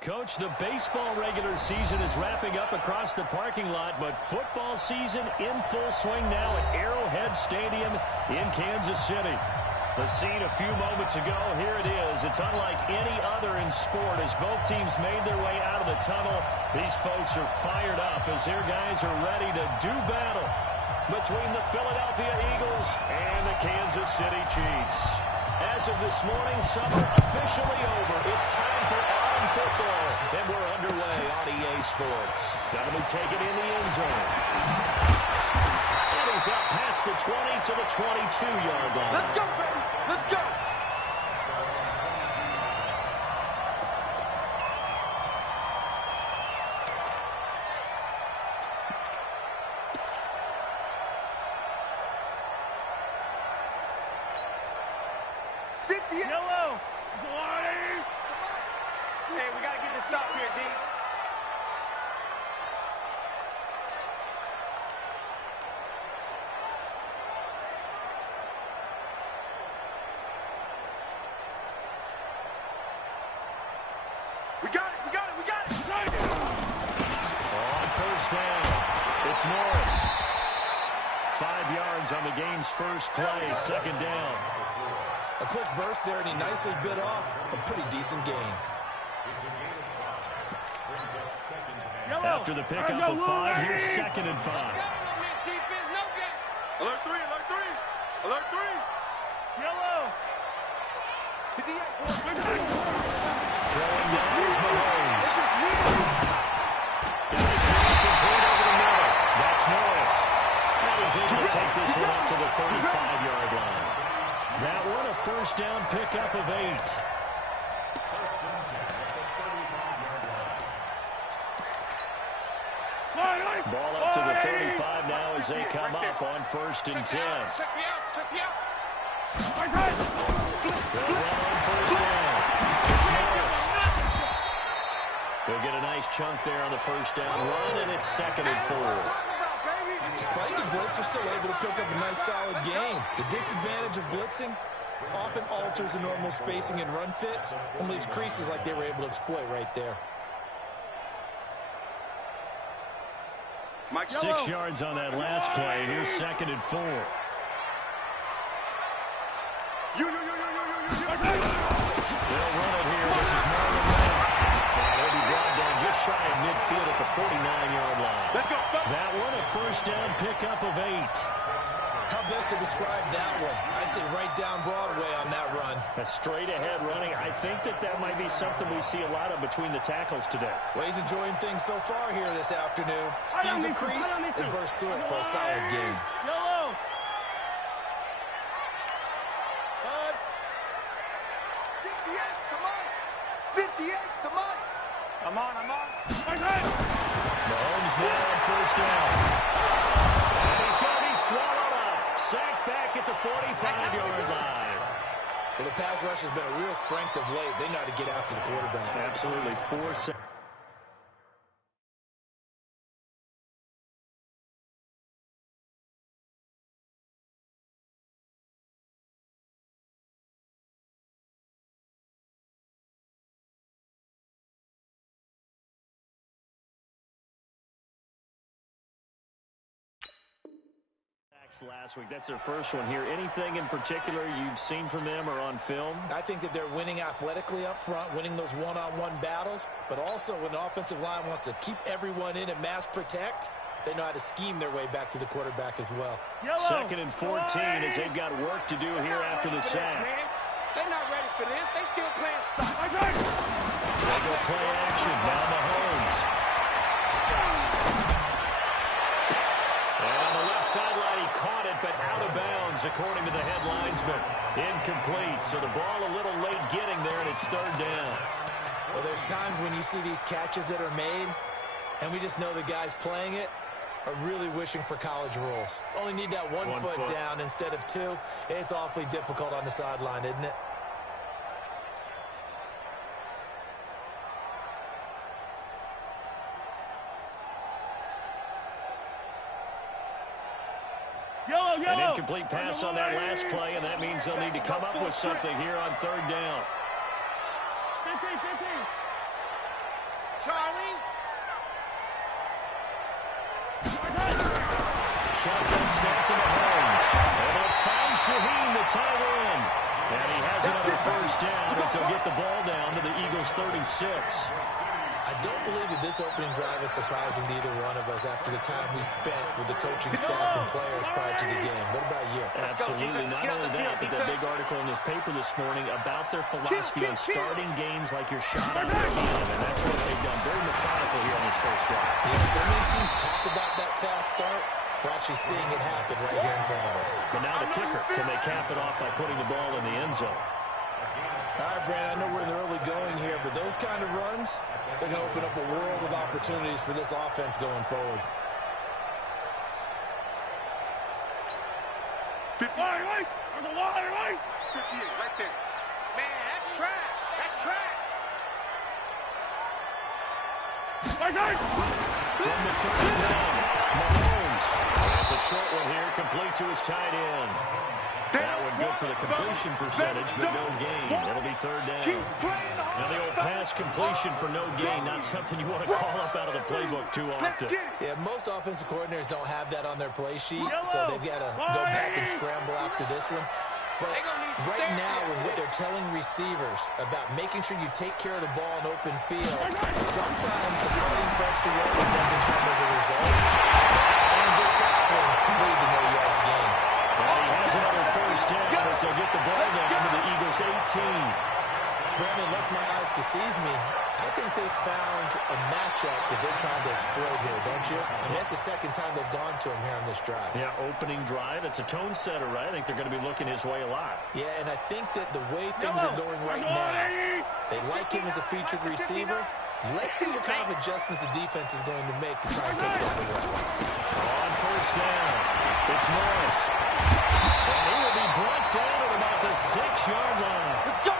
Coach, the baseball regular season is wrapping up across the parking lot, but football season in full swing now at Arrowhead Stadium in Kansas City. The scene a few moments ago, here it is. It's unlike any other in sport as both teams made their way out of the tunnel. These folks are fired up as their guys are ready to do battle between the Philadelphia Eagles and the Kansas City Chiefs. As of this morning, summer officially over. It's time for autumn football, and we're underway on EA Sports. Gonna be taken in the end zone. And he's up past the 20 to the 22-yard line. Let's go, baby. Let's go. Yellow. Hey, we got to get this stop here, D. We got it. We got it. We got it. On first down, it's Norris. 5 yards on the game's first play, second down. A quick burst there, and he nicely bit off a pretty decent gain. After the pickup of 5, here's second and 5. Alert 3, alert 3. Alert 3. Yellow. Throwing down is Mahomes. Got his man complete over the middle. That's Norris. And he's able to take this one up to the 35-yard line. That one a first down pickup of 8. Ball up to the 35 now as they come up on first and 10. Check me out. Check me out. They'll run on first down. It's Norris. They'll get a nice chunk there on the first down run, and it's second and 4. Despite the blitz, they're still able to pick up a nice solid gain. The disadvantage of blitzing often alters the normal spacing and run fits and leaves creases like they were able to exploit right there. 6 yards on that last play. Here's second and 4. They'll run it here. This is Marlon Mack. He'll be brought down just shy of midfield at the 49-yard line. Let's go. That one a first down pickup of 8. How best to describe that one? I'd say right down Broadway on that run. A straight-ahead running. I think that might be something we see a lot of between the tackles today. Well, he's enjoying things so far here this afternoon. Sees a crease and bursts through it for a solid gain. Yellow. Buzz. 58, come on. 58, come on. I'm on. Mahomes now on first down. And he's going to be swallowed up. Sacked back at the 45-yard line. Well, the pass rush has been a real strength of late. They know how to get after the quarterback. Absolutely. 4 seconds. Last week. That's their first one here. Anything in particular you've seen from them or on film? I think that they're winning athletically up front, winning those one-on-one battles, but also when the offensive line wants to keep everyone in and mass protect, they know how to scheme their way back to the quarterback as well. Second and 14 as they've got work to do here after the sack. They're not ready for this. They still playing soccer. They go play action. Now Mahomes. And on the left sideline, he caught it, but out of bounds, according to the head linesman. Incomplete. So the ball a little late getting there, and it's third down. Well, there's times when you see these catches that are made, and we just know the guys playing it are really wishing for college rules. Only need that one foot down instead of 2. It's awfully difficult on the sideline, isn't it? An incomplete pass on that last play, and that means they'll need to come up with something here on third down. 15. Charlie. Shotgun snap to Mahomes. Able to find Shaheen, the tight end. And he has another first down as he'll get the ball down to the Eagles' 36. I don't believe that this opening drive is surprising to either one of us after the time we spent with the coaching staff and players prior to the game. What about you? Absolutely. Not only that, but that big article in his paper this morning about their philosophy on starting games like your shot on the hand, and that's what they've done. Very methodical here on this first drive. Yeah, so many teams talk about that fast start. We're actually seeing it happen right here in front of us. But now the kicker, can they cap it off by putting the ball in the end zone? All right, Brandon, I know we're in the early going here, but those kind of runs, they're going to open up a world of opportunities for this offense going forward. 58, right? There's a line, right? 58, right there. Man, that's trash. That's trash. From the 30 down, Mahomes. That's a short one here, complete to his tight end. That one good for the completion percentage, but no gain. It'll be third down. Now the old pass completion for no gain, not something you want to call up out of the playbook too often. Yeah, most offensive coordinators don't have that on their play sheet, so they've got to go back and scramble after this one. But right now, with what they're telling receivers about making sure you take care of the ball in open field, sometimes the fighting for extra yardage doesn't come as a result. And good tackling can lead to no yards gained. Well, he has another first down as they'll get the ball down to the Eagles' 18. Brandon, unless my eyes deceive me, I think they found a matchup that they're trying to exploit here, don't you? I mean, that's the second time they've gone to him here on this drive. Yeah, opening drive. It's a tone setter, right? I think they're going to be looking his way a lot. Yeah, and I think that the way things are going right now, they like him as a featured receiver. Let's see what kind of adjustments the defense is going to make to try and take that away. On first down, it's Norris. And he will be brought down at about the 6-yard line.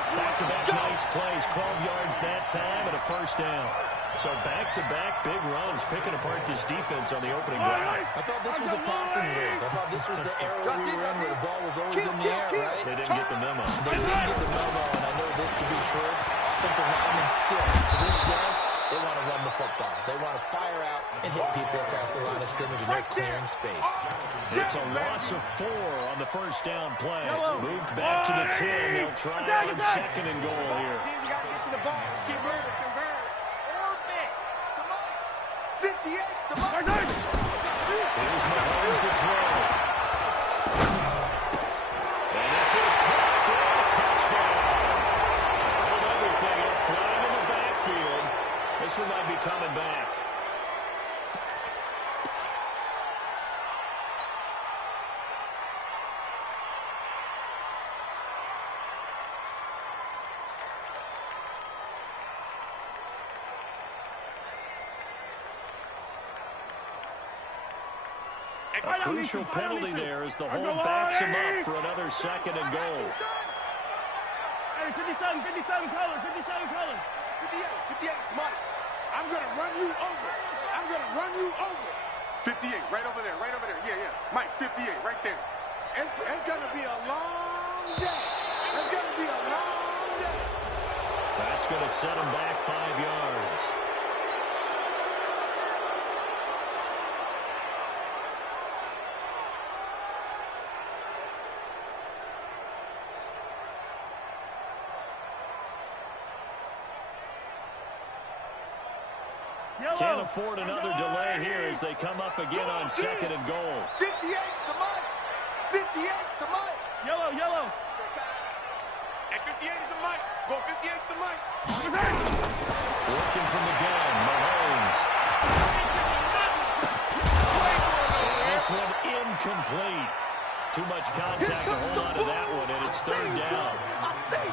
Back-to-back nice plays, 12 yards that time and a first down. So back-to-back big runs, picking apart this defense on the opening drive. I thought this was a passing league. I thought this was the era we were in where the ball was always in the air, right? They didn't get the memo. They didn't get the memo, and I know this to be true. Offensive linemen still, to this day, they want to run the football. They want to fire out and hit people across the line of scrimmage, and they're clearing space. It's a loss of 4 on the first down play. Moved back to the 10. They'll try on second and goal here. We got to get to the ball. Let's get moving. Convert. Orbit. Come on. 58. Come on. Here's Mahomes to throw. And this is caught for a touchdown. Told everything. Flying in the backfield. This one might be coming back. A crucial penalty there as the hold backs him up for another second and goal. 57 color. 58, it's Mike. I'm going to run you over. 58, right over there. Yeah. Mike, 58, right there. It's going to be a long day. That's going to set him back 5 yards. Can't afford another delay here as they come up again on second and goal. 58's the Mike. Yellow. And 58 is the Mike. Go 58's the Mike. Working from the gun, Mahomes. And this one incomplete. Too much contact to hold on to that one, and it's third down.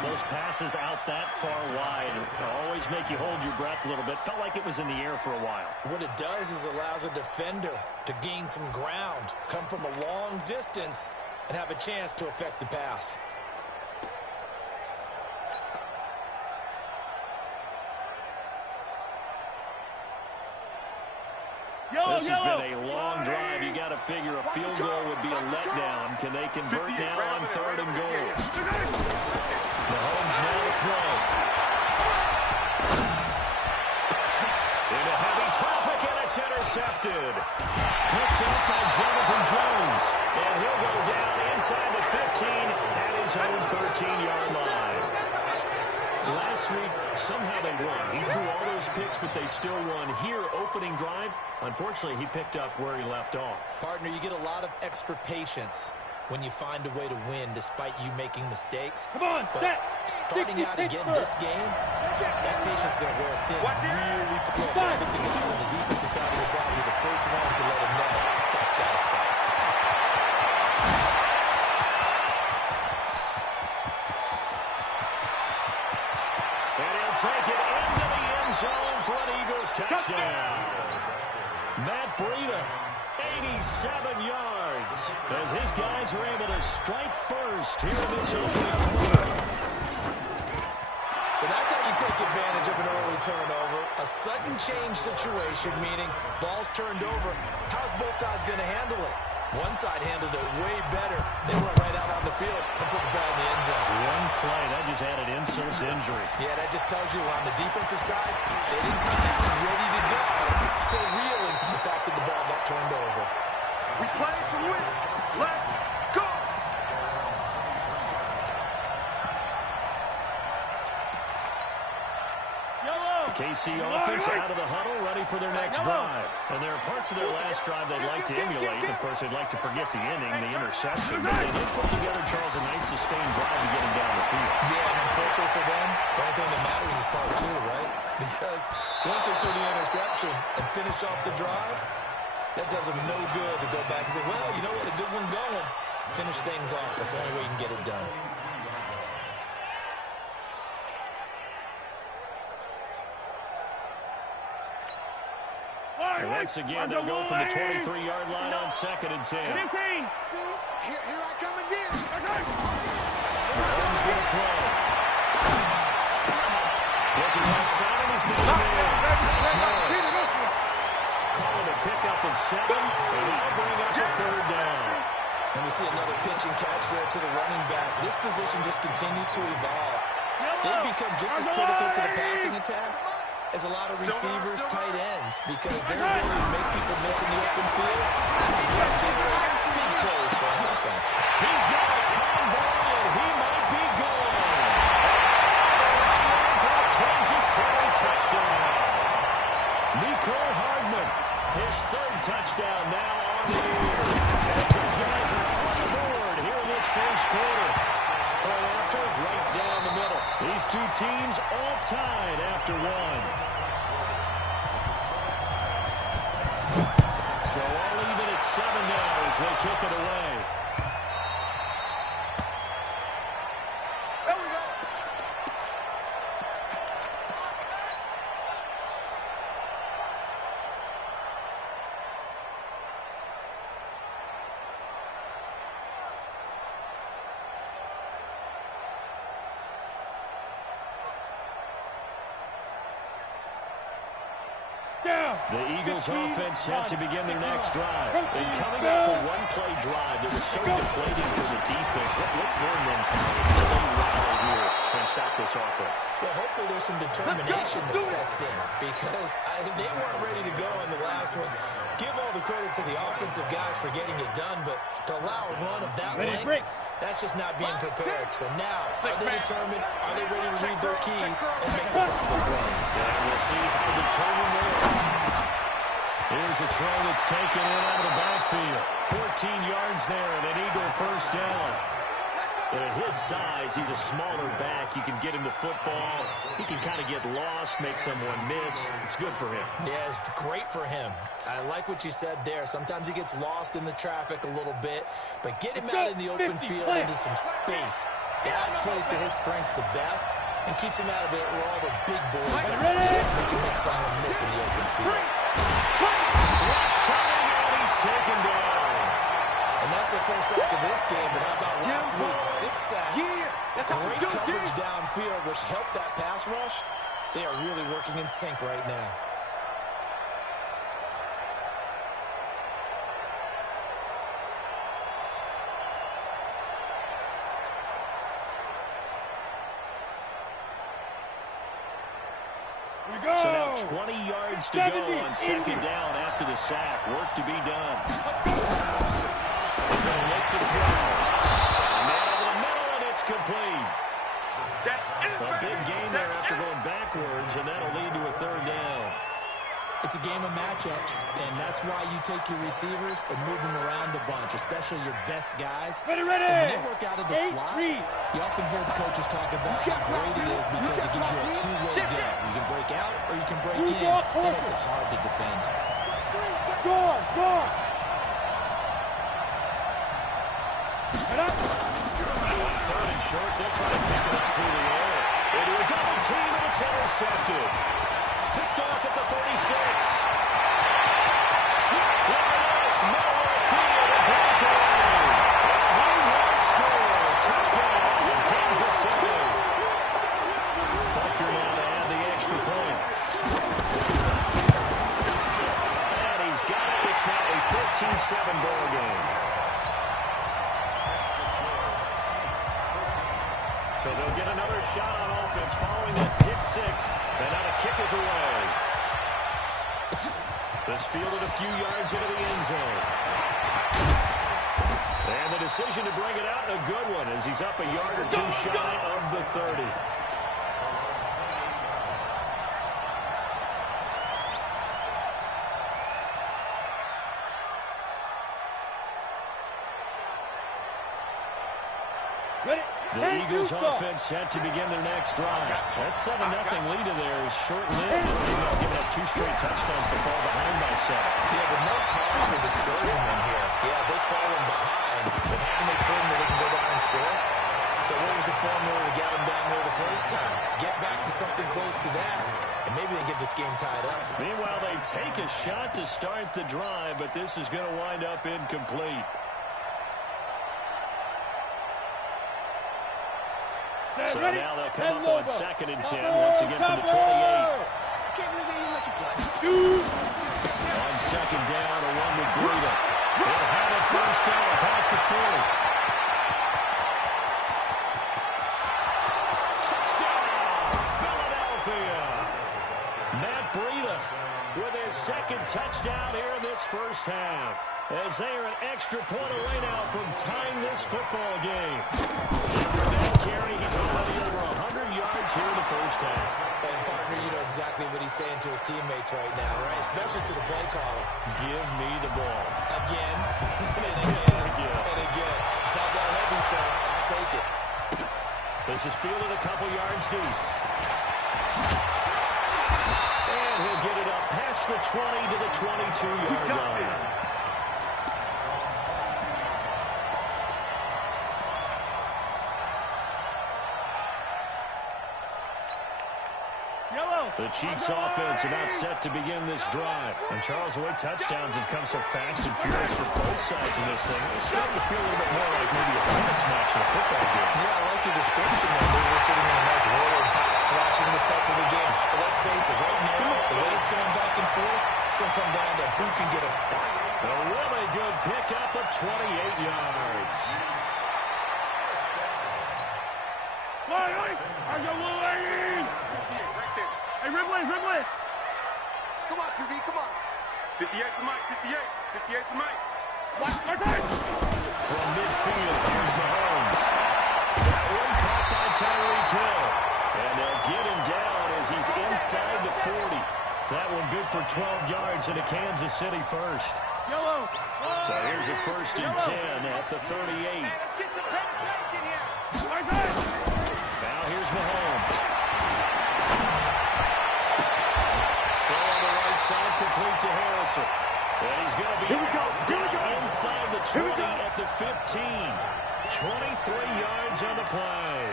Those passes out that far wide always make you hold your breath a little bit. Felt like it was in the air for a while. What it does is allows a defender to gain some ground, come from a long distance, and have a chance to affect the pass. This has been a long drive. You got to figure a field goal would be a letdown. Can they convert now on third and goal? Mahomes now to throw. intercepted. Picked up by Jonathan Jones. And he'll go down inside the 15 at his own 13-yard line. Last week, somehow they won. He threw all those picks, but they still won. Here, opening drive, unfortunately, he picked up where he left off. Partner, you get a lot of extra patience when you find a way to win despite you making mistakes. Come on, set. Starting out again this game, that patience is going to wear thin really quick. I think the guys on the defensive side of the ball will be the first ones to let him know that's got to stop. And he'll take it into the end zone for an Eagles touchdown. Matt Breida, 87 yards, as his guys are able to strike first here in this opening quarter. Well, that's how you take advantage of an early turnover. A sudden change situation, meaning ball's turned over. How's both sides going to handle it? One side handled it way better. They went right out on the field and put the ball in the end zone. One play, that just added insult to injury. Yeah, that just tells you on the defensive side, they didn't come out ready to go. Still reeling from the fact that the ball got turned over. We play to win. Let's go. KC offense out of the huddle, ready for their next drive. And there are parts of their last drive they'd like to emulate. And, of course, they'd like to forget the inning, the interception. But they did put together, Charles, a nice sustained drive to get him down the field. Yeah, and unfortunately for them, the only thing that matters is part two, right? Because once they threw the interception and finish off the drive, that does them no good to go back and say, well, you know what, a good one going. Finish things off. That's the only way you can get it done. And once again, they'll go from the 23-yard line on 2nd and 10. Here I come again. Mahomes will throw. Looking outside, and he's going to That's Norris. Calling a pickup of 7, and that'll bring up a 3rd down. And we see another pitch and catch there to the running back. This position just continues to evolve. They've become just as critical to the passing attack as a lot of receivers, tight ends, because their ability to make people miss in the open field and generate big plays for an offense. He's got a combo, and he might be gone. For a Kansas City touchdown. Nicole Hardman, his 3rd touchdown now on the year. And his guys are on the board here in this first quarter. Right after, right down the middle. These two teams all tied after 1. So all even at 7 now as they kick it away. There we go. The Eagles offense set to begin their next drive. And coming off a one-play drive that was so deflating for the defense, what's their mentality? How do they rally here and stop this offense? Well, hopefully there's some determination that sets in, because they weren't ready to go in the last one. Give all the credit to the offensive guys for getting it done, but to allow a run of that length, that's just not being prepared. So now, are they determined? Are they ready to read their keys and make the proper plays? And we'll see how determined they are. Here's a throw that's taken in out of the backfield. 14 yards there and an Eagle first down. And at his size, he's a smaller back. You can get him the football. He can kind of get lost, make someone miss. It's good for him. Yeah, it's great for him. I like what you said there. Sometimes he gets lost in the traffic a little bit, but get him out in the open field into some space. That plays to his strengths the best and keeps him out of it where all the big boys are. He can make someone miss in the open field. Rush coming, and he's taken down. And that's the first sack of this game, but how about last week? 6 sacks. Great coverage downfield, which helped that pass rush. They are really working in sync right now. So now 20 yards to go on second down after the sack. Work to be done. They're going to look to throw. Man over the middle, and it's complete. A big gain there after going backwards, and that'll lead to a third down. It's a game of matchups, and that's why you take your receivers and move them around a bunch, especially your best guys. Ready. And when they work out of the slot, you often hear the coaches talk about how great it is because it gives you a two-way get. You can break out or you can break in. It makes it hard to defend. Go. Third and short, they'll try to pick it up through the air. Into a double team, and it's intercepted. Picked off at the 36. Look at this. Nowhere field. A breakaway. And he will score. Touchdown, Kansas City. Bucker now to add the extra point. And he's got it. It's now a 14-7 ball game. So they'll get another shot on offense following that pick six. And now the kick is away. This fielded a few yards into the end zone. And the decision to bring it out, a good one, as he's up a yard or two shy of the 30. The Eagles offense set to begin their next drive. That 7-0 lead of theirs short-lived as they've now given up 2 straight touchdowns to fall behind by 7. Yeah, but no cause for discouragement here. Yeah, they've fallen behind, but haven't they proven that they can go down and score? So what was the formula to get them down there the first time? Get back to something close to that, and maybe they get this game tied up. Meanwhile, they take a shot to start the drive, but this is going to wind up incomplete. So now they'll come up on 2nd and 10, once again from the 28. I can't believe they even let you play. On 2nd down, a one with Gotw. They'll have it first down past the 40. Touchdown, Philadelphia. Matt Breida with his 2nd touchdown here in this first half. As they are an extra point away now from tying this football game. Carey, he's already over 100 yards here in the first half. And, partner, you know exactly what he's saying to his teammates right now, right? Especially to the play caller. Give me the ball. Again, and again, and again. It's not that heavy, so I'll take it. This is fielded a couple yards deep. And he'll get it up past the 20 to the 22-yard line. The Chiefs offense about set to begin this drive. And Charles, the way touchdowns have come so fast and furious for both sides of this thing, it's starting to feel a little bit more like maybe a tennis match in a football game. Yeah, I like your description there. We're sitting in a nice rolling box watching this type of a game. But let's face it, right now, the way it's going back and forth, it's going to come down to who can get a stop. A really good pickup of 28 yards. Are you willing? Hey, Ridley. Come on, QB, come on. 58 to Mike, 58 to Mike. From midfield, here's Mahomes. That one caught by Tyreek Hill. And they'll get him down as he's inside the 40. That one good for 12 yards into Kansas City first. Yellow. So here's a 1st and 10 at the 38. Let's get some penetration here. Now here's Mahomes. Throw on the right side, complete to Harrison. And he's going to be inside the 20 at the 15. 23 yards on the play.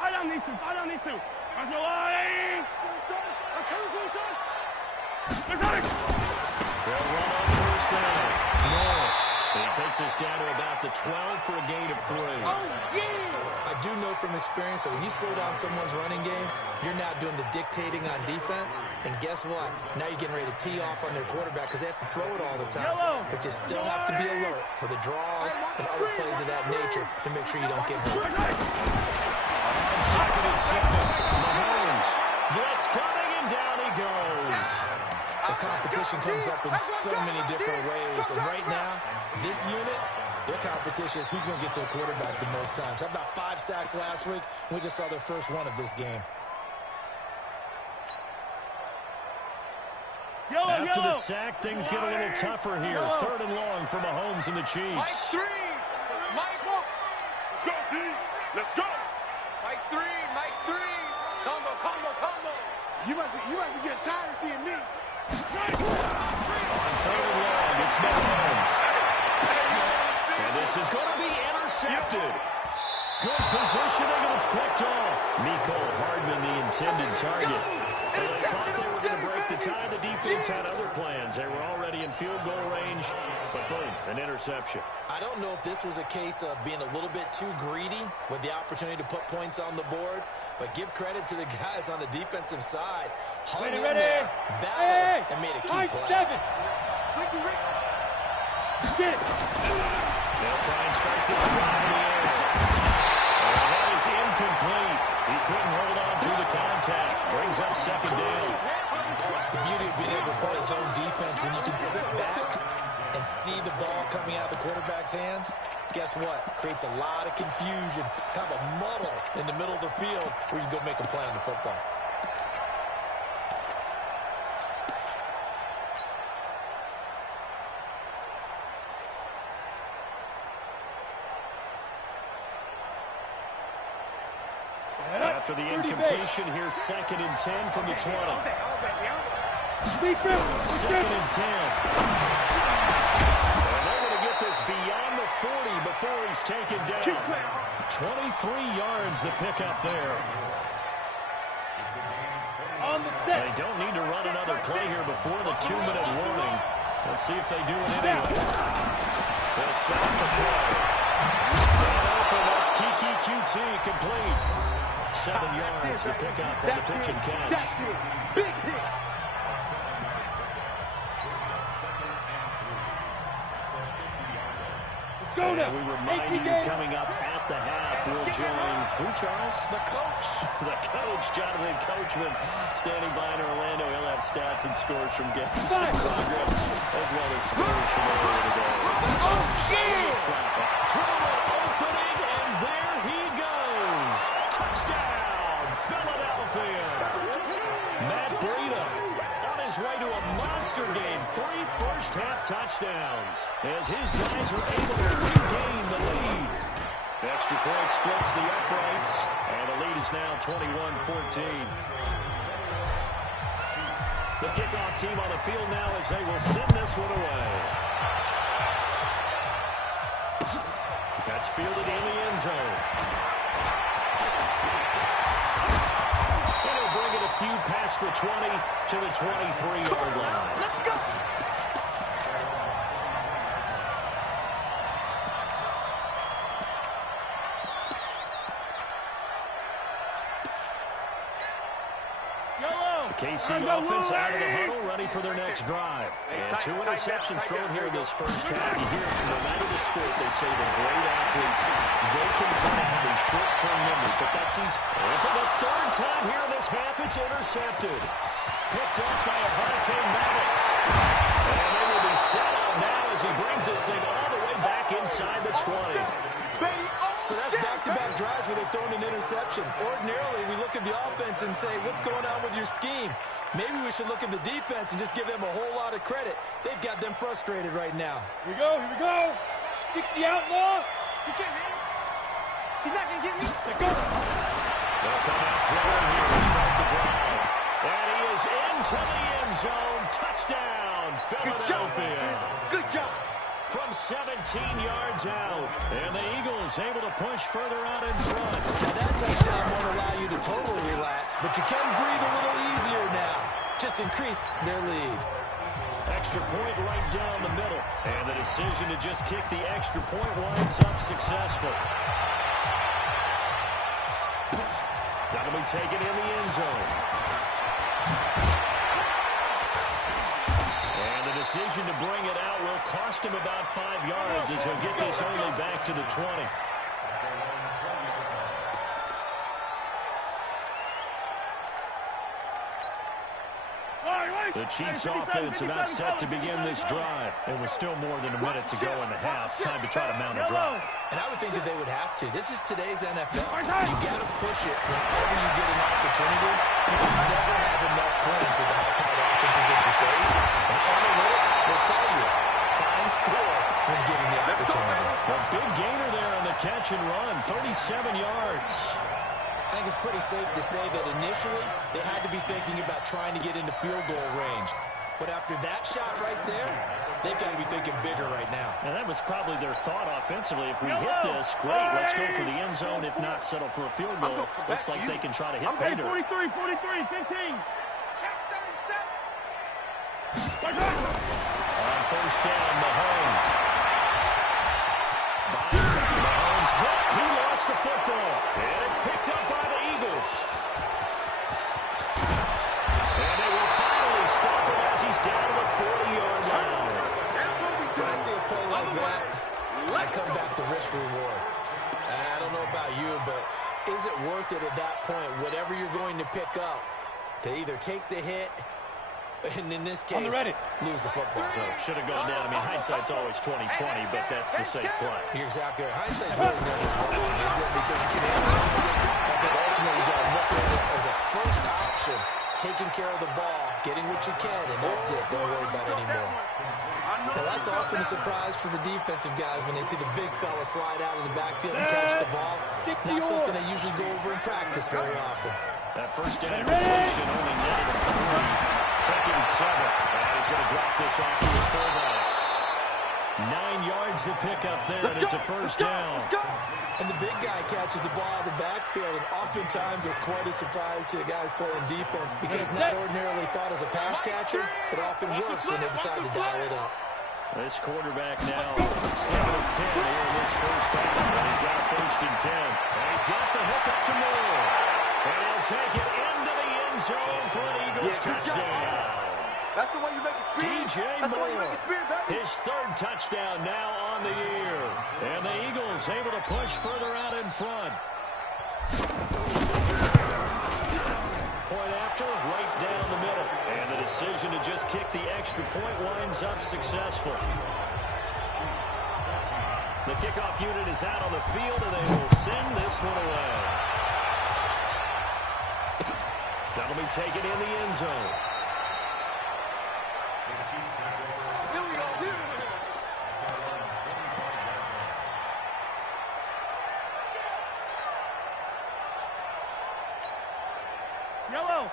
Fight on these two. That's your line. I'm coming for you, son. They'll run on first down. Norris And he takes us down to about the 12 for a gain of 3. Oh, yeah! I do know from experience that when you slow down someone's running game, you're now doing the dictating on defense. And guess what? Now you're getting ready to tee off on their quarterback because they have to throw it all the time. But you still have to be alert for the draws and other plays of that nature to make sure you don't get hurt. On 2nd and 7, Mahomes. Blitz coming, and down he goes. The competition comes up in so many different ways. And right now, this unit, their competition is who's going to get to the quarterback the most times. How about 5 sacks last week? We just saw their first one of this game. After the sack, things get a little tougher here. 3rd and long for Mahomes and the Chiefs. Mike 3. Mike 4. Let's go, D. Let's go. Mike 3. Mike 3. Combo, combo, combo. You must be getting tired of seeing me. On 3rd and long, it's Mahomes. And this is going to be intercepted. Good positioning, and it's picked off. Mecole Hardman, the intended target. Well, they thought they were going to break the tie. The defense had other plans. They were already in field goal range, but boom, an interception. I don't know if this was a case of being a little bit too greedy with the opportunity to put points on the board, but give credit to the guys on the defensive side. Hung in there, battled, and made a key play. 7. Get it. They'll try and start this drive in the air. And that is incomplete. He couldn't hold on to the contact. Brings up 2nd down. The beauty of being able to play his own defense when you can sit back and see the ball coming out of the quarterback's hands, guess what? Creates a lot of confusion, kind of a muddle in the middle of the field where you can go make a play on the football. After the incompletion, here's 2nd and 10 from the 20. 2nd and 10. And they're going to get this beyond the 40 before he's taken down. 23 yards the pickup there. They don't need to run another play here before the 2-minute warning. Let's see if they do it anyway. They'll set up the play. Open, that's Kiki QT complete. 7 yards to pick up on the pitch and catch. Big hit. And we remind you, coming up at the half, we'll join who, Charles? The coach. The coach, Jonathan Coachman, standing by in Orlando. He'll have stats and scores from games in progress, as well as scores from earlier today. Oh, yeah! Throw it, opening, and there he goes. Touchdown, Philadelphia. Matt Breida on his way to a monster game. 3 first-half touchdowns as his guys are able to regain the lead. Extra point splits the uprights, and the lead is now 21-14. The kickoff team on the field now as they will send this one away. That's fielded in the end zone. And he'll bring it a few past the 20 to the 23-yard line. Let's go. KC offense out of the huddle, ready for their next drive. And 2 interceptions thrown here in this first half. You hear it from no matter the sport, they say the great athletes, they can kind of have a short-term memory, but that's easy. And for the 3rd time here in this half, it's intercepted. Picked up by Avonte Maddox. And they will be set up now as he brings this thing all the way back inside the 20. So that's back-to-back drives where they've thrown an interception. Ordinarily, we look at the offense and say, what's going on with your scheme? Maybe we should look at the defense and just give them a whole lot of credit. They've got them frustrated right now. Here we go, here we go. 60 outlaw. You can't hit him. He's not going to get me. Let's go. They'll come out throwing here to start the drive. And he is into the end zone. Touchdown, Philadelphia. Good job. From 17 yards out. And the Eagles able to push further out in front. Now that touchdown won't allow you to totally relax, but you can breathe a little easier now. Just increased their lead. Extra point right down the middle. And the decision to just kick the extra point winds up successful. That'll be taken in the end zone. And the decision to bring it out will cost him about 5 yards as he'll get this only back to the 20. The Chiefs' offense about set to begin this drive. And with still more than a minute to go in the half, time to try to mount a drive. And I would think that they would have to. This is today's NFL. You got to push it whenever you get an opportunity. You can never have enough points with the high-powered offenses that you face. And analytics will tell you, try and score when given the opportunity. A big gainer there on the catch and run, 37 yards. I think it's pretty safe to say that initially they had to be thinking about trying to get into field goal range. But after that shot right there, they've got to be thinking bigger right now. And that was probably their thought offensively. If we hit this, great, let's go for the end zone. If not, settle for a field goal. Looks like they can try to hit pay dirt. 43, 15. Check 37. On first down, Mahomes. Mahomes hit. He lost the football. And it's picked up by the Eagles. And they will finally stop him as he's down to the 40-yard line. When I see a play like that, I come back to risk reward. I don't know about you, but is it worth it at that point, whatever you're going to pick up, to either take the hit, and in this case, lose the football? So should have gone down. I mean, hindsight's always 20/20, but that's the safe play. You're exactly right. Hindsight's really never wrong, is it? Because you can analyze it. I think ultimately you got to look at it as a first option, taking care of the ball, getting what you can, and that's it. Don't worry about it anymore. Now, that's often a surprise for the defensive guys when they see the big fella slide out of the backfield and catch the ball. Not something they usually go over in practice very often. That first down completion only netted him 3. Second and 7. And he's going to drop this off to his fullback. 9 yards to pick up there, and it's a first down. And the big guy catches the ball out of the backfield, and oftentimes it's quite a surprise to the guys playing defense because he's not ordinarily thought as a pass catcher. It often works when they decide to dial it up. This quarterback now 7 of 10 here in this first half. And he's got a first and 10. And he's got the hook up to Moore. And he'll take it into the end zone for an Eagles touchdown. That's the way you make it speed. DJ Moore, his third touchdown now on the year. And the Eagles able to push further out in front. Point after, right down the middle. And the decision to just kick the extra point winds up successful. The kickoff unit is out on the field, and they will send this one away. That'll be taken in the end zone.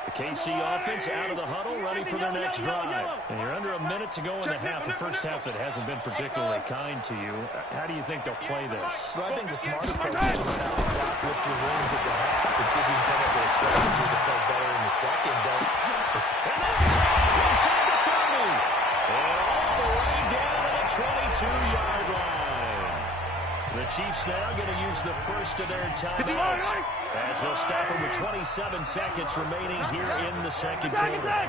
The KC offense out of the huddle, ready for their next drive. And you're under a minute to go in the half. The first half that hasn't been particularly kind to you. How do you think they'll play this? Well, I think the smart approach is to run out the clock with your wins at the half and see if you can come up with a strategy to play better in the second. But and that's inside the 30. And all the way down to the 22-yard line. The Chiefs now going to use the first of their timeouts as they'll stop them with 27 seconds remaining here in the second quarter. Right over there.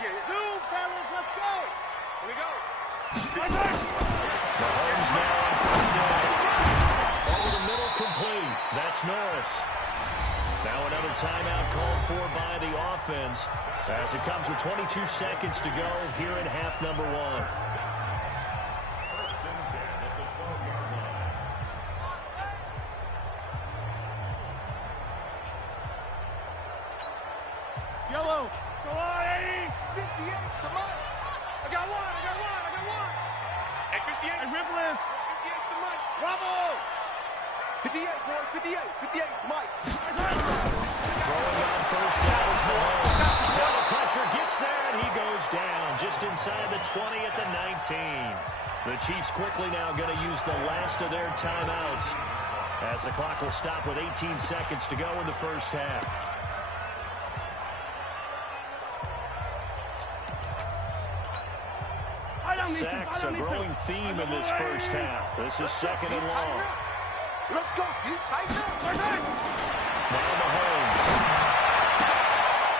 Yeah. Zoom, fellas, let's go. Here we go. Mahomes now on first down. Over the middle, complete. That's Norris. Now another timeout called for by the offense as it comes with 22 seconds to go here in half number 1. Yellow. Go on, 80. 58, come on. I got one. Hey, 58. Hey, Ripplin. 58's the Mike. Bravo. 58, boys. 58 's Mike. Throwing on first down is Mahomes. Now the pressure gets there, and he goes down just inside the 20 at the 19. The Chiefs quickly now going to use the last of their timeouts as the clock will stop with 18 seconds to go in the first half. sacks, a growing theme in this first half. This is second and long. Let's go, D. Tighten up. Now Mahomes.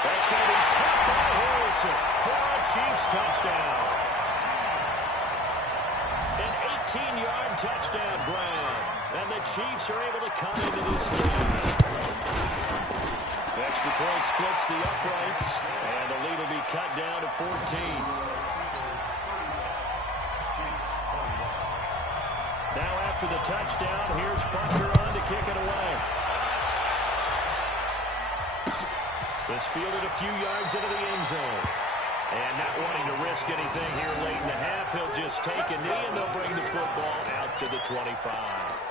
That's going to be caught by Harrison for a Chiefs touchdown. An 18-yard touchdown grab. And the Chiefs are able to come into this lead. Extra point splits the uprights, and the lead will be cut down to 14. Now after the touchdown, here's Butker on to kick it away. This fielded a few yards into the end zone. And not wanting to risk anything here late in the half, he'll just take a knee and they'll bring the football out to the 25.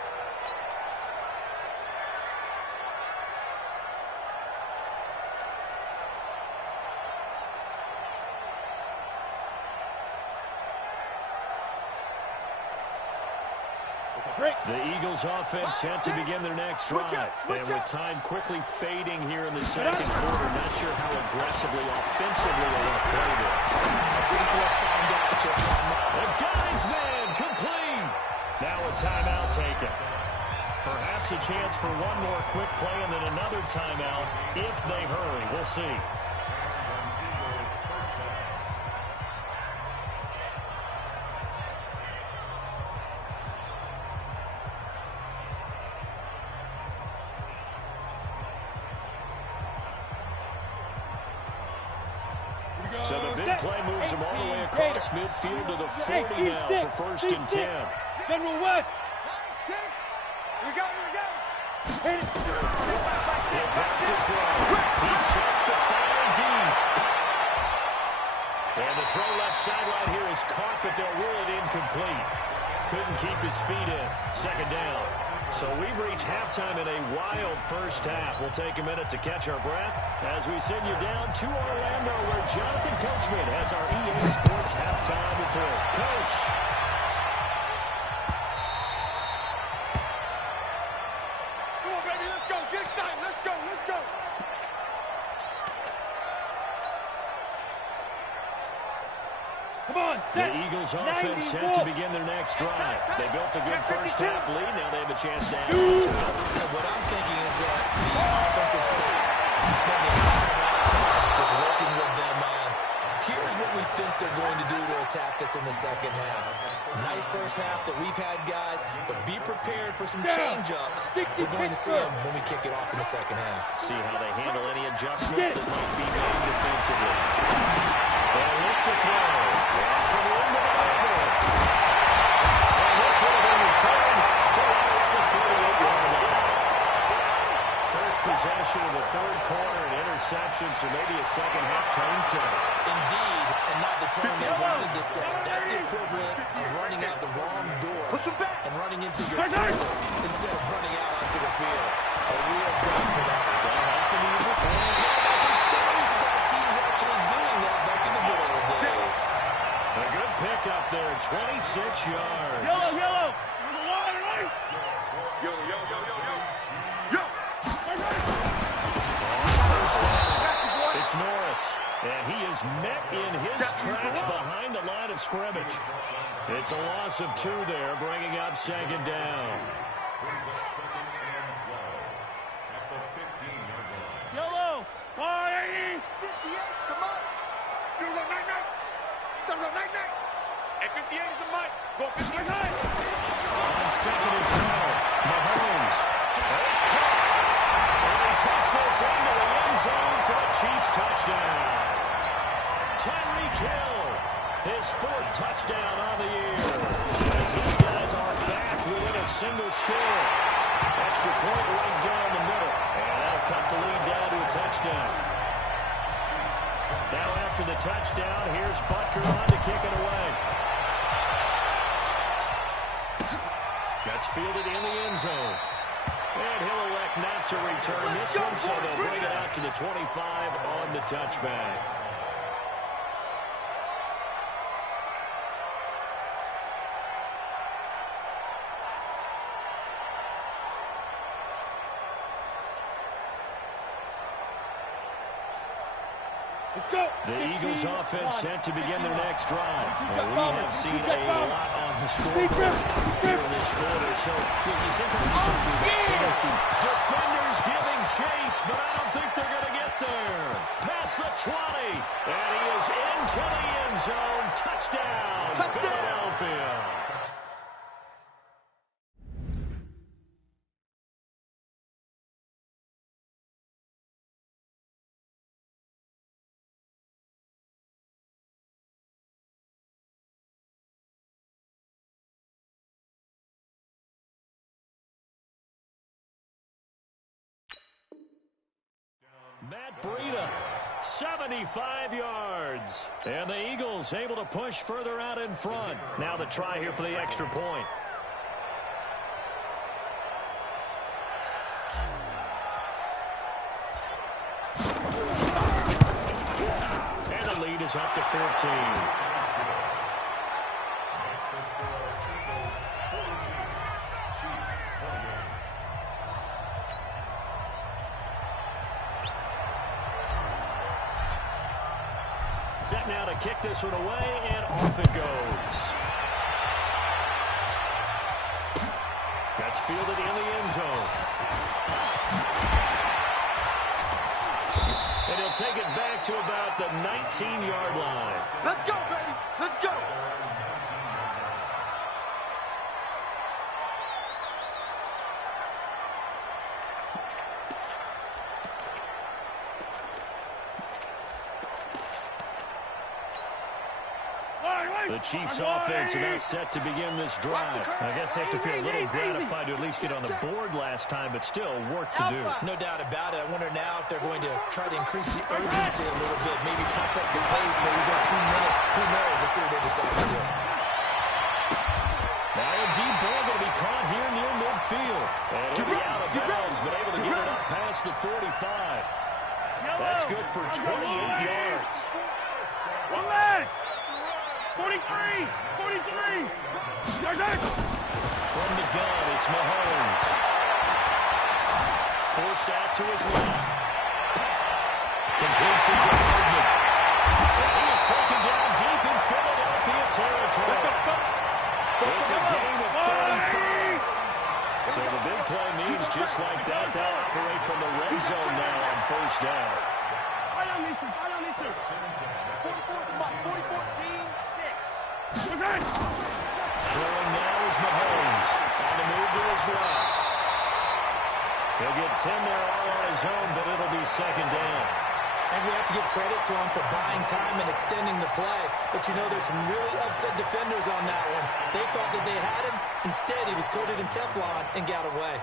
The Eagles offense set to begin their next drive. And with time quickly fading here in the second quarter, not sure how aggressively, offensively they want to play this. I think we'll find out just how much. The guy's man complete. Now a timeout taken. Perhaps a chance for one more quick play and then another timeout if they hurry. We'll see. So the big play moves him all the way across midfield to the 40 now for first and 10. General West. Here we go, here we go. Hit it. He'll drop to throw. He sets the fire deep. And the throw left sideline here is caught, but they'll rule it incomplete. Couldn't keep his feet in. Second down. So we've reached halftime in a wild first half. We'll take a minute to catch our breath as we send you down to Orlando, where Jonathan Coachman has our EA Sports halftime report. Coach. Come on, baby, let's go. Get excited. Let's go, let's go. Come on, The set. Eagles offense set to begin their next drive. They built a good first half lead. Now they have a chance to add on to it. And what I'm thinking is that the offensive staff is spending a lot of time just working with them on, here's what we think they're going to do to attack us in the second half. Nice first half that we've had, guys, but be prepared for some change-ups. We're going to see them when we kick it off in the second half. See how they handle any adjustments that might be made defensively. They'll look to throw. And some room to maneuver. And this would have been returned to right around the 38-yard line. First possession of the third quarter, an interception, so maybe a second half tone setter. Indeed, and not the tone they wanted to set. That's the equivalent of running out the wrong door and running into your field instead of running out onto the field. A real dump for that. Has that happened to you before? There's stories about teams actually doing that back in the good old days. A good pickup there, 26 yards. Yellow, yellow. Number one, right. Yo, yo, yo, yo, yo. Yo. It's Norris, and he is met in his tracks behind the line of scrimmage. It's a loss of 2 there, bringing up second down. Yellow. Fire. 58, come on. You go night-night. Some go night-night. And 58 is a mud. Go 58. On second and 12, Mahomes. And it's caught. And he takes this into the end zone for a Chiefs touchdown. Tyreek Hill, his 4th touchdown on the year. As these guys are back within a single score. Extra point right down the middle. And that'll cut the lead down to a touchdown. Now after the touchdown, here's Butker on to kick it away. That's fielded in the end zone. And he'll elect not to return this one, so they'll bring it out to the 25 on the touchback. The Eagles offense set to begin their next drive. And we have seen a lot on the scoreboard here in this quarter. So you see Tennessee defenders giving chase, but I don't think they're going to get there. Past the 20, and he is into the end zone. Touchdown, Philadelphia. Matt Breida, 75 yards. And the Eagles able to push further out in front. Now the try here for the extra point. And the lead is up to 14. Set now to kick this one away, and off it goes. That's fielded in the end zone. And he'll take it back to about the 19-yard line. Let's go, baby. Let's go. The Chiefs offense about set to begin this drive. I guess they have to feel a little gratified to at least get on the board last time, but still work to do. No doubt about it. I wonder now if they're going to try to increase the urgency a little bit, maybe pump up the pace, maybe go 2 minutes. Who knows? Let's see what they decide to do. Now a deep ball going to be caught here near midfield. And he'll be out of bounds, but able to get it up past the 45. That's good for 28 yards. One leg. 43! 43! From the gun, it's Mahomes. Forced out to his left. Completes it to Hardman. And he is taken down deep in Philadelphia territory. It's a gain of 35. So the big play means just like that, they'll operate from the red zone now on first down. Throwing now is Mahomes. On the move to his right. He'll get 10 there all on his own, but it'll be second down. And we have to give credit to him for buying time and extending the play. But you know, there's some really upset defenders on that one. They thought that they had him. Instead, he was coated in Teflon and got away.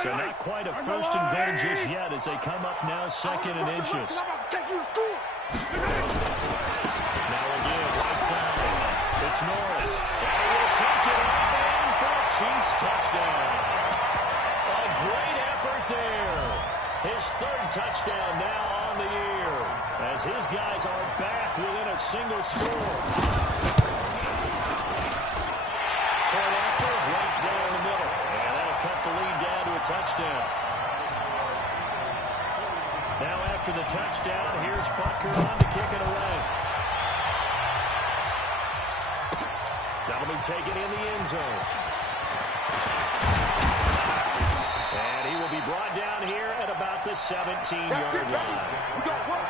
So not quite a first and goal just yet as they come up now second and inches. Now again, right side. It's Norris. And he will take it all in for a Chiefs touchdown. A great effort there. His third touchdown now on the year as his guys are back within a single score. Point after, right down the middle. And that'll cut the lead down to a touchdown. Now after the touchdown, here's Butker on to kick it away. That'll be taken in the end zone. And he will be brought down here at about the 17-yard line. We got work.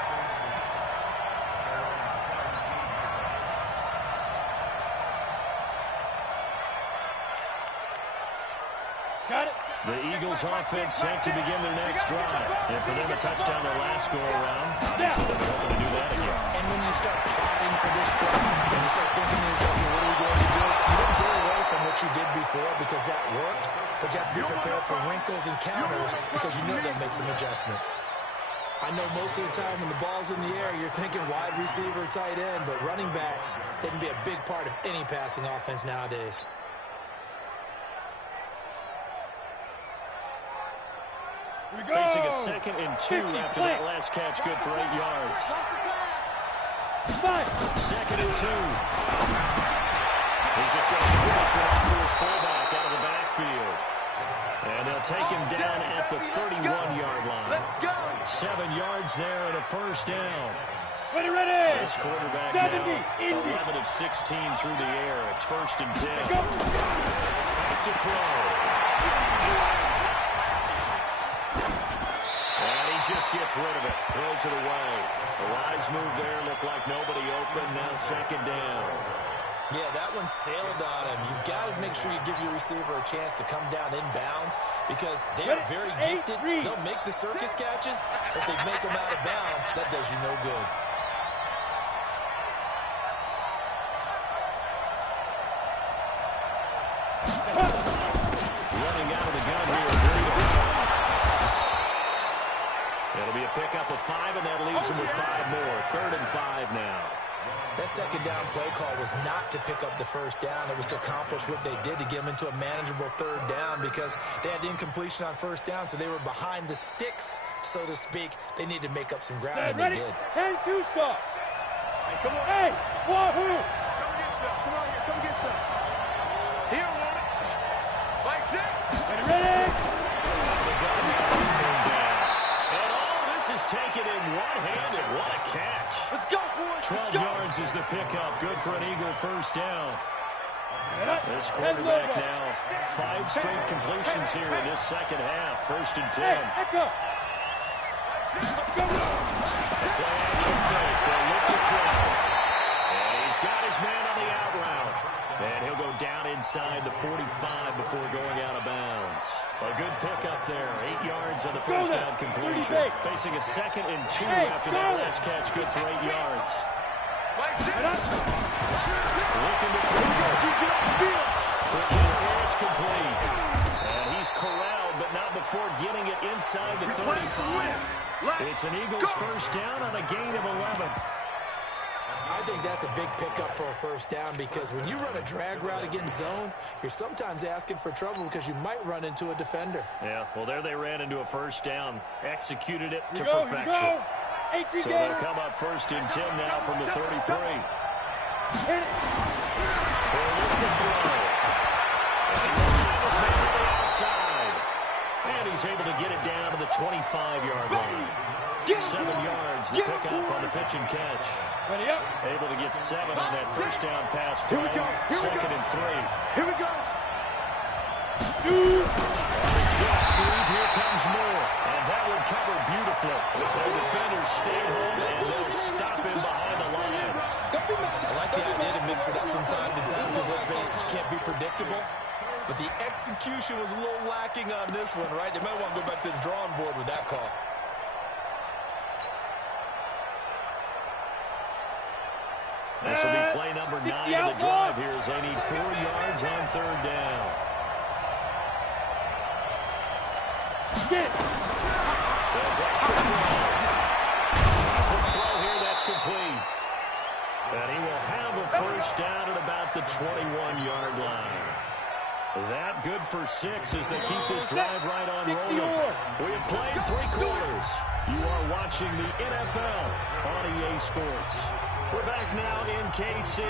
Got it. The Eagles offense set to begin their next drive. And for them, a touchdown their last go-around. Obviously, they're hoping to do that again. And when you start plotting for this drive, and you start thinking to yourself, what are we going to do? You don't go away from what you did before because that worked, but you have to be prepared for wrinkles and counters because you know they'll make some adjustments. I know most of the time when the ball's in the air, you're thinking wide receiver, tight end, but running backs, they can be a big part of any passing offense nowadays. Facing a 2nd and 2 after that last catch, good for 8 yards. 2nd and 2. He's just going to throw this one off to his fullback out of the backfield. And they'll take him down at the 31-yard line. 7 yards there and a first down. Ready. This quarterback 70, now 11 of 16 through the air. It's 1st and 10. Go. Back to throw. And he just gets rid of it. Throws it away. The wise move there. Looked like nobody open. Now 2nd down. Yeah, that one sailed on him. You've got to make sure you give your receiver a chance to come down inbounds because they are very gifted. They'll make the circus catches, but they make them out of bounds. That does you no good. Running out of the gun here. It'll be a pickup of 5, and that leaves him with 5 more. 3rd and 5 now. That 2nd down play call was not to pick up the 1st down. It was to accomplish what they did to get them into a manageable 3rd down because they had incompletion on 1st down, so they were behind the sticks, so to speak. They needed to make up some ground, and they did. 10-2 stop. Hey, come on. Hey, Wahoo! Come get some. Come on here. Come get some. Here, want it. Like that. Ready. And all this is taken in one-handed. What a catch. Let's go, boys. 12 yards is the pickup. Good for an Eagle first down. This quarterback now 5 straight completions here in this 2nd half. 1st and 10. Hey, echo. Play action fake. They'll look to throw. And he's got his man on the out route. And he'll go down inside the 45 before going out of bounds. A good pickup there. 8 yards on the first down completion. Facing a 2nd and 2 after that last catch. Good for 8 yards. Looking to throw. It's complete. And he's corralled, but not before getting it inside the 35. It's an Eagles first down on a gain of 11. I think that's a big pickup for a 1st down because when you run a drag route against zone, you're sometimes asking for trouble because you might run into a defender. Yeah, well, there they ran into a first down. Executed it to perfection. So they'll come up 1st and 10 now from the 33. They'll look to throw. And his man on the outside. And he's able to get it down to the 25-yard line. 7 yards, the pickup on the pitch and catch. Able to get 7 on that first down pass play. 2nd and 3. Here we go. Jet sweep, here comes more. And that one covered beautifully. The defenders stayed home, and they'll stop him behind the line. I like the idea to mix it up from time to time because let's face it, you can't be predictable. But the execution was a little lacking on this one, right? They might want to go back to the drawing board with that call. This will be play number 9 of the drive here as they need 4 yards on 3rd down. Get it. Throw here, that's complete. And he will have a first down at about the 21-yard line. That good for 6 as they keep this drive right on rolling. We have played 3 quarters. You are watching the NFL on EA Sports. We're back now in KC.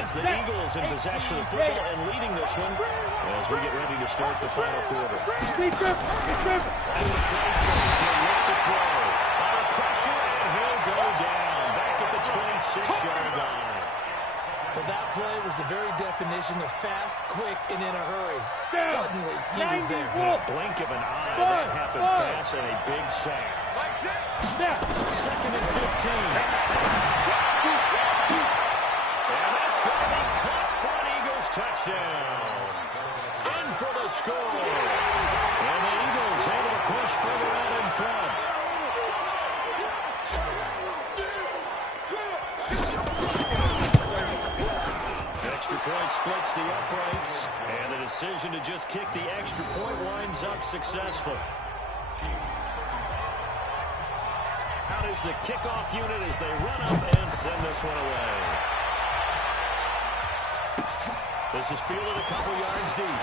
It's the Eagles in possession of the football and leading this one as we get ready to start the final quarter. He's driven. And the play fake, he'll look to throw. Under pressure, and he'll go down. Back at the 26-yard line. Well, that play was the very definition of fast, quick, and in a hurry. Suddenly, he was there. Blink of an eye. That happened fast and a big sack. 2nd and 15. And that's going to be caught for an Eagles touchdown. In for the score. And the Eagles able to push further out in front. Extra point splits the uprights. And the decision to just kick the extra point winds up successful. Out is the kickoff unit as they run up and send this one away. This is fielded a couple yards deep.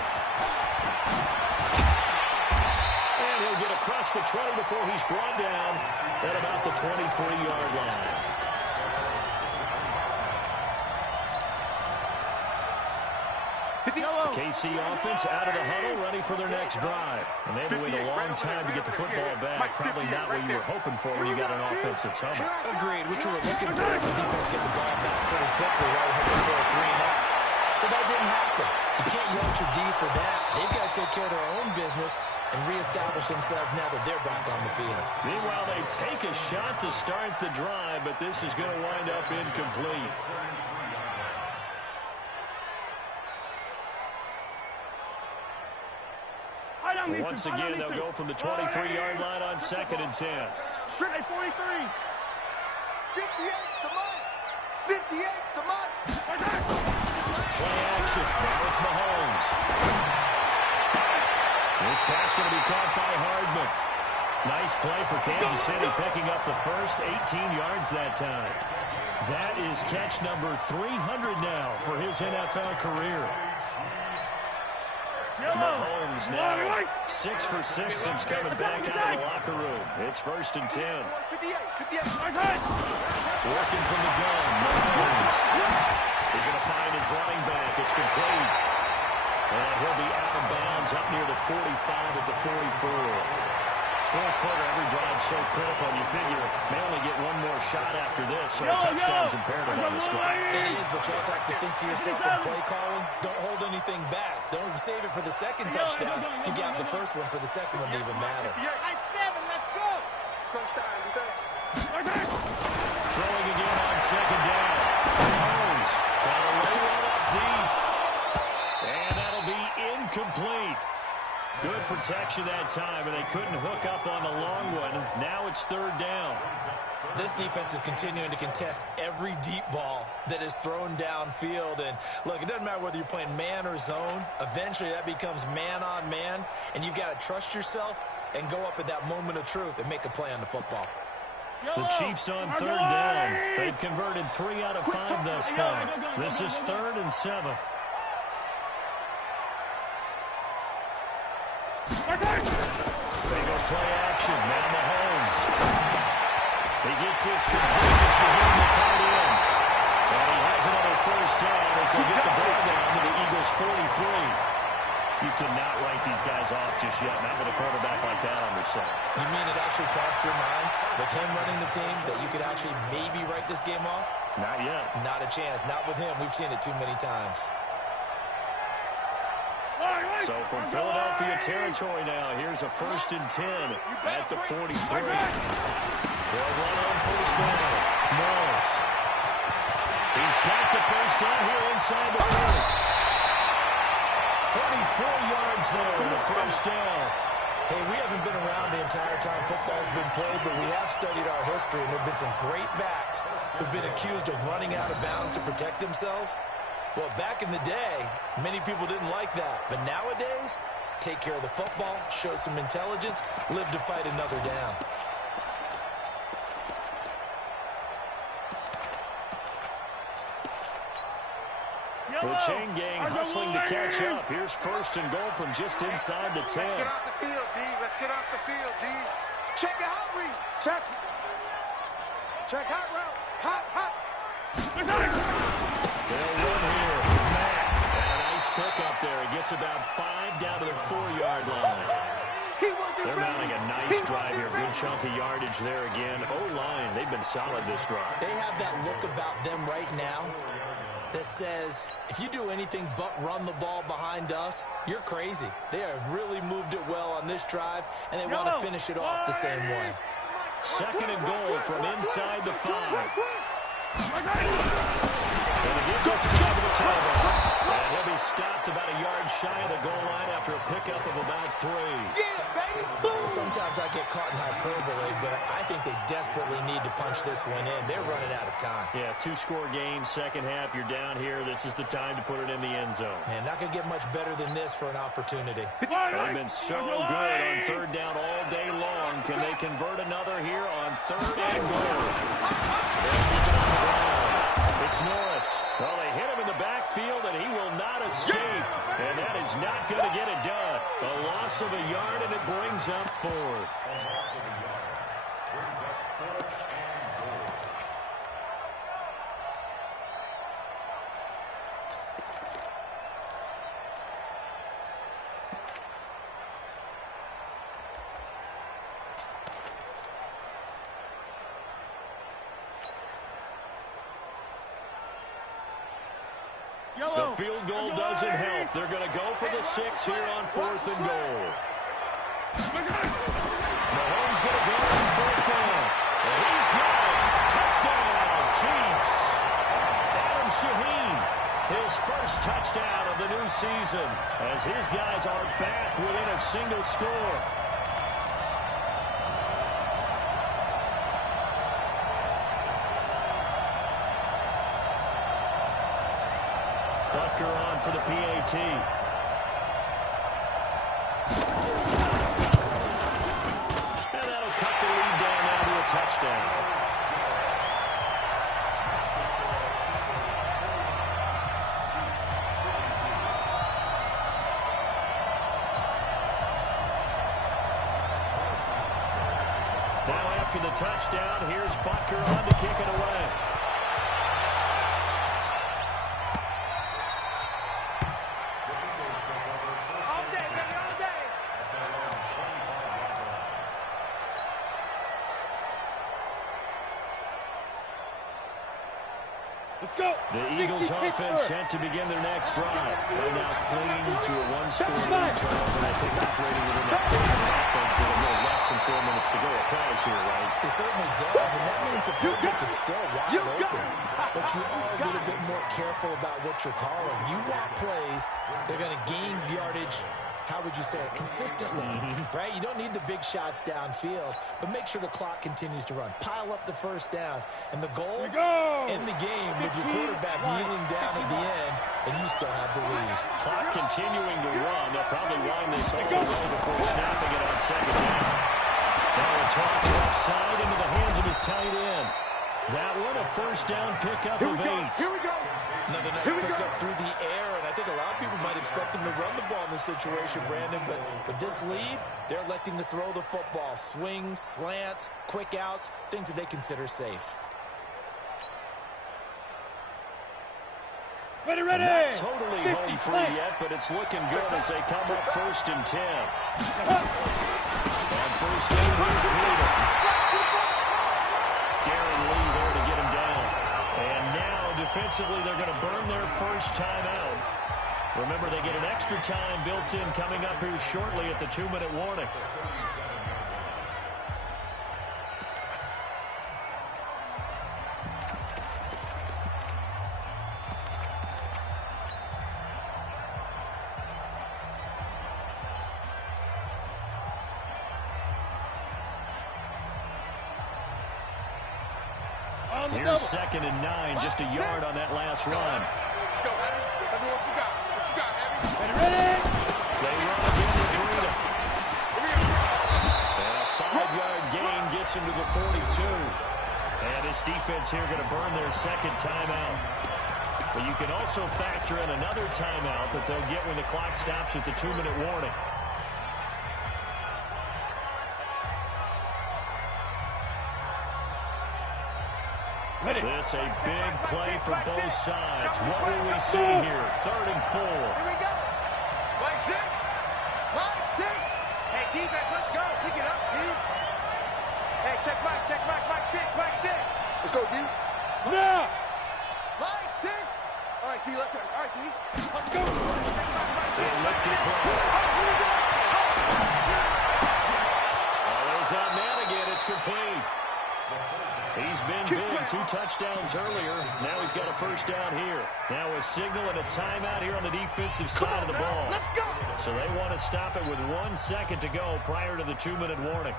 And he'll get across the 20 before he's brought down at about the 23-yard line. The KC offense out of the huddle, ready for their next drive. And they had to wait a long time to get the football back. Probably not what you were hoping for when you got an offense that's humming. Agreed. What you were looking for is the defense getting the ball back pretty quickly while you're hoping for a 3-and-out. So that didn't happen. You can't yell your D for that. They've got to take care of their own business and reestablish themselves now that they're back on the field. Meanwhile, they take a shot to start the drive, but this is going to wind up incomplete. Once again, they'll go from the 23-yard line on 2nd and 10. Straight 43. 58 to Mike. 58 to Mike. Play action. Now it's Mahomes. This pass going to be caught by Hardman. Nice play for Kansas City, picking up the first 18 yards that time. That is catch number 300 now for his NFL career. Mahomes now 6 for 6 since coming back out of the locker room. It's 1st and 10. Working from the gun. Mahomes is going to find his running back. It's complete. And he'll be out of bounds up near the 45 at the 44. Fourth quarter, every drive so critical. You figure may only get one more shot after this, so a touchdown's imperative on this drive. It is, but you also have to think to yourself in play calling, don't hold anything back. Don't save it for the second touchdown. You got the first one for the second one to even matter. I 7, let's go. Crunch time, defense. Throwing again on 2nd down. Mahomes trying to lay one up deep. And that'll be incomplete. Good protection that time, and they couldn't hook up on the long one. Now it's 3rd down. This defense is continuing to contest every deep ball that is thrown downfield. And, look, it doesn't matter whether you're playing man or zone. Eventually, that becomes man-on-man, and you've got to trust yourself and go up at that moment of truth and make a play on the football. The Chiefs on 3rd down. They've converted 3 out of 5 thus far. This is 3rd and 7. They go play action. Now Mahomes. He gets this complete to Shaheem, the tight end. And he has another 1st down as they get the ball down to the Eagles' 43. You cannot write these guys off just yet, not with a quarterback like that on their side. You mean it actually crossed your mind with him running the team that you could actually maybe write this game off? Not yet. Not a chance. Not with him. We've seen it too many times. So from Philadelphia territory now, here's a 1st and 10 at the 43. They'll run on 1st down. Morris. He's got the 1st down here inside the 30. 34 yards there, the 1st down. Hey, we haven't been around the entire time football's been played, but we have studied our history, and there have been some great backs who've been accused of running out of bounds to protect themselves. Well, back in the day, many people didn't like that. But nowadays, take care of the football, show some intelligence, live to fight another down. The chain gang hustling to catch up. Here's 1st and goal from just inside the 10. Let's get off the field, D. Let's get off the field, D. Check the hot read. Check. Check hot route. Hot. They'll run here. Matt. And a nice pickup there. He gets about 5 down to the 4-yard line. They're mounting a nice drive here. Good chunk of yardage there again. O-line, they've been solid this drive. They have that look about them right now that says, if you do anything but run the ball behind us, you're crazy. They have really moved it well on this drive, and they want to finish it off the same way. 2nd and goal from inside the 5. And again, this time to the 12. And he'll be stopped about a yard shy of the goal line after a pickup of about 3. Sometimes I get caught in hyperbole, but I think they desperately need to punch this one in. They're running out of time. Yeah, 2-score game, second half. You're down here. This is the time to put it in the end zone. Man, not going to get much better than this for an opportunity. They've been so good on 3rd down all day long. Can they convert another here on 3rd and goal? It's Norris. Well, they hit him in the backfield, and he will not escape. And that is not going to get it done. A loss of a yard, and it brings up 4th. field goal doesn't help. They're going to go for the 6 here on 4th and goal. Mahomes going to go on 4th down. And he's got it. Touchdown, Chiefs. Adam Shaheen, his first touchdown of the new season, as his guys are back within a single score. Butker on for the PAT. And that'll cut the lead down now to a touchdown. Now after the touchdown, here's Butker on to kick it away. Let's go. The Eagles offense set to begin their next drive. Right now clinging to a one-score lead, Charles, and I think operating within that 4-minute offense with a little less than 4 minutes to go applies here, right? It certainly does, and that means the playbook is still wide open. But you are a little bit more careful about what you're calling. You want plays that are going to gain yardage, how would you say it, consistently, right? You don't need the big shots downfield, but make sure the clock continues to run. Pile up the first downs. And the goal, end the game with your quarterback kneeling down at the end, and you still have the lead. Clock continuing to run. They'll probably wind this all the way before snapping it on 2nd down. Now a toss offside into the hands of his tight end. That one, a first down pickup of 8. Here we go. Another nice pickup through the air, and I think a lot of people might expect him to run the ball in this situation, Brandon, but with this lead, they're electing to throw the football. Swings, slants, quick outs, things that they consider safe. Ready. Not totally home free yet, but it's looking good as they come up 1st and 10. On 1st down, here's Gotw. Darren Lee there to get him down. And now, defensively, they're going to burn their first timeout. Remember, they get an extra time built in coming up here shortly at the 2-minute warning. Here's 2nd and 9, just a yard on that last run. Let's go, Madden. Tell me what you got. What you got, Abby? Ready. They run again with Gotw. And a 5-yard gain gets him to the 42. And this defense here going to burn their 2nd timeout. But you can also factor in another timeout that they'll get when the clock stops at the 2-minute warning. This a big play for both sides. What will we see here? 3rd and 4. Here we go. Mike 6. Mike 6. Hey, defense, let's go. Pick it up, D. Hey, check Mike. Mike 6. Let's go, D. Now. Mike 6. All right, D, let's turn. All right, D. Let's go. They look to throw. There's that man again. It's complete. He's been big. 2 touchdowns earlier. Now he's got a first down here. Now a signal and a timeout here on the defensive side of the ball. Let's go. So they want to stop it with 1 second to go prior to the 2-minute warning.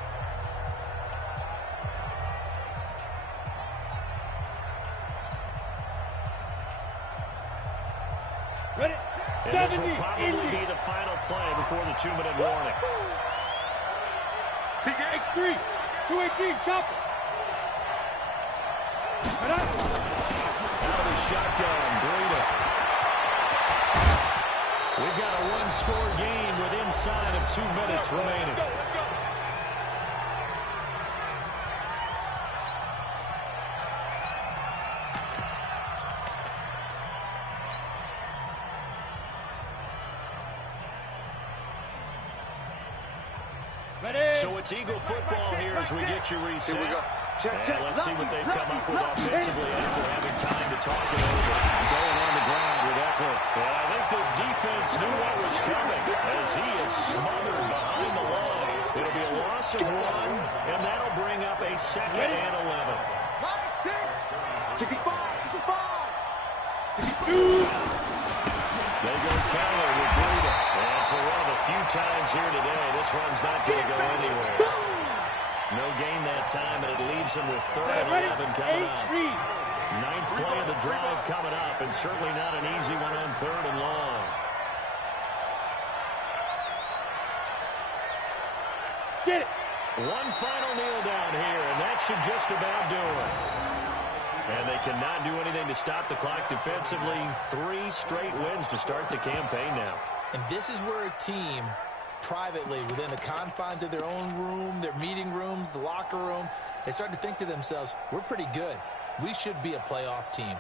Ready. And this will probably be the final play before the 2-minute warning. X3. 218. Chopper. Out of the shotgun, Gotw. We've got a 1-score game with inside of 2 minutes remaining. Ready. So it's Eagle football here as we get you reset. Here we go. And let's see what they've come up with offensively after having time to talk it over. Going on the ground with Eckler. And I think this defense knew what was coming as he is smothered behind the line. It'll be a loss of 1, and that'll bring up a 2nd and 11. 65, 65. They go counter with Gotw. And for one of the few times here today, this one's not going to go anywhere. No gain that time, and it leaves him with 3rd and 11 coming up. 9th play of the drive coming up, and certainly not an easy one on 3rd and long. Get it. One final kneel down here, and that should just about do it. And they cannot do anything to stop the clock defensively. 3 straight wins to start the campaign now. And this is where a team, privately, within the confines of their own room, their meeting rooms, the locker room, they start to think to themselves, we're pretty good. We should be a playoff team.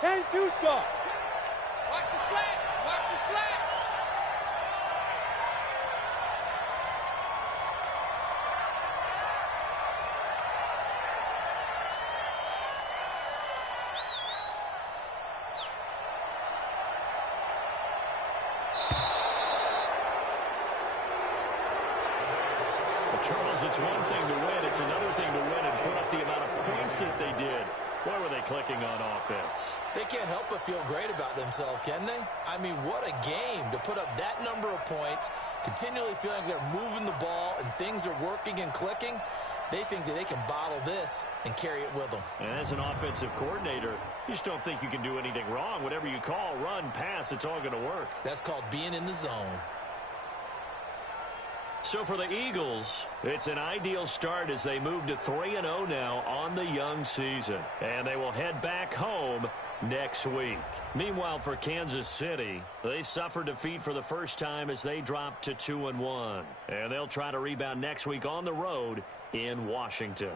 10-2 start. Watch the slant. Watch the slant. Charles, it's one thing to win. It's another thing to win and put up the amount of points that they did. Why were they clicking on offense? They can't help but feel great about themselves, can they? I mean, what a game to put up that number of points, continually feeling like they're moving the ball and things are working and clicking. They think that they can bottle this and carry it with them. And as an offensive coordinator, you just don't think you can do anything wrong. Whatever you call, run, pass, it's all going to work. That's called being in the zone. So for the Eagles, it's an ideal start as they move to 3-0 now on the young season. And they will head back home next week. Meanwhile, for Kansas City, they suffered defeat for the first time as they dropped to 2-1. And they'll try to rebound next week on the road in Washington.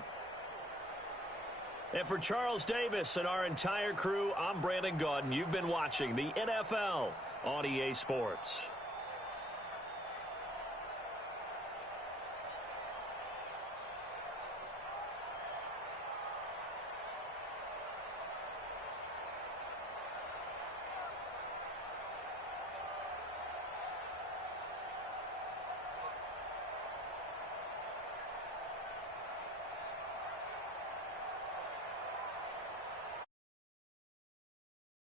And for Charles Davis and our entire crew, I'm Brandon Gotw. You've been watching the NFL on EA Sports.